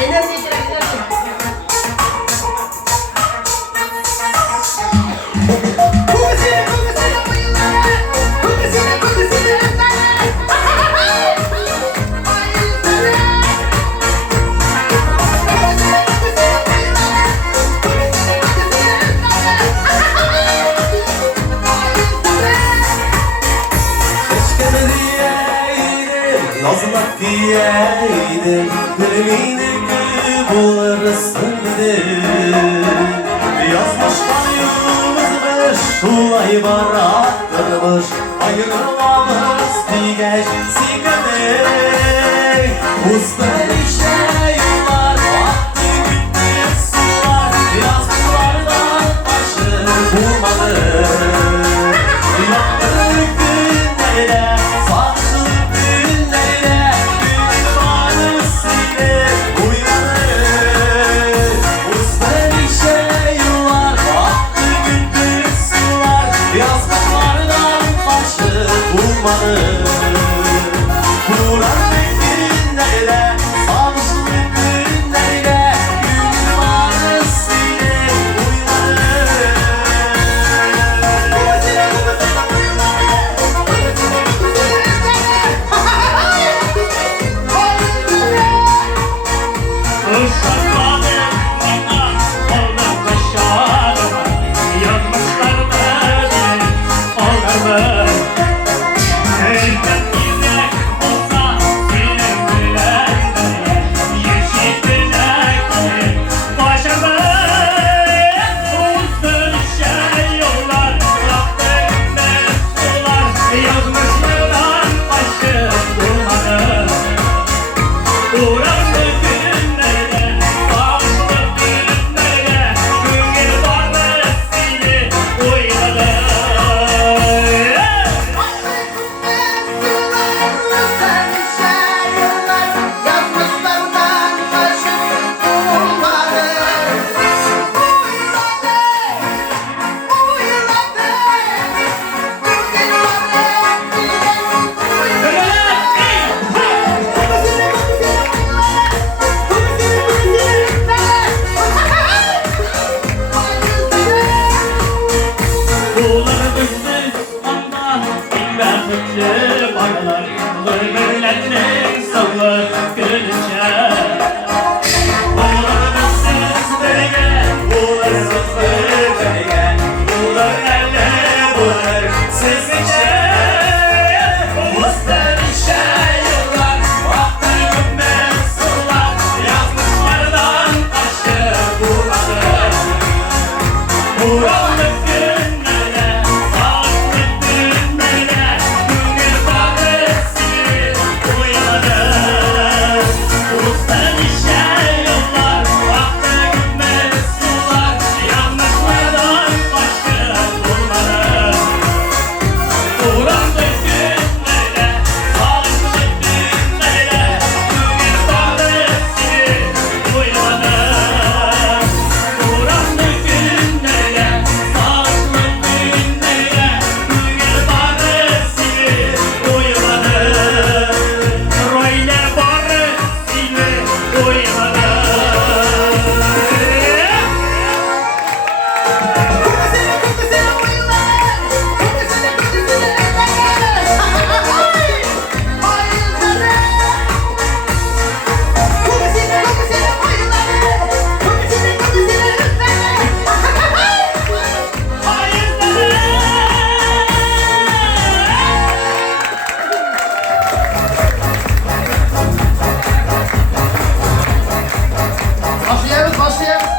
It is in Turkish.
Enerji getirebilirsin. Nazmak diyeydim, dilimini bulursun dedim. Yazmışlar yolumuzmuş, ulay barattırmış, ayrılmamız diye sigadey. Usta işte yıllar, vakti gitti sular, yazmışlardan başı bulmadı. Yaptık günlerle, saçlık günlerle, gün manısıyla uyanır. Usta işe yıllar, vakti gitti sular, yazmışlardan başı bulmadı. Buranın günlerle, saçlık günlerle, gün manısıyla uyanır. Bağlar, ölmelerinin sallı gülünce. Uğrarsız bölge, uğrarsız bölge, uğrar elle uğrar sizce. Usta işe yıllar, vakti gitmez sular, yazmışlardan taşı bulmadı. Uğrandık günlere, sağlıklı günlere, gün ifadesi uyanır. Usta işe yollar, vakti gitmez sular, yanlışlardan başı bulmadı. Uğrandık günlere, sağlıklı günlere, gün ifadesi uyanır. Uğrandık günlere, sağlıklı günlere, gün ifadesi uyanır. Royle baresiyle uyanır. Başlayalım, başlayalım.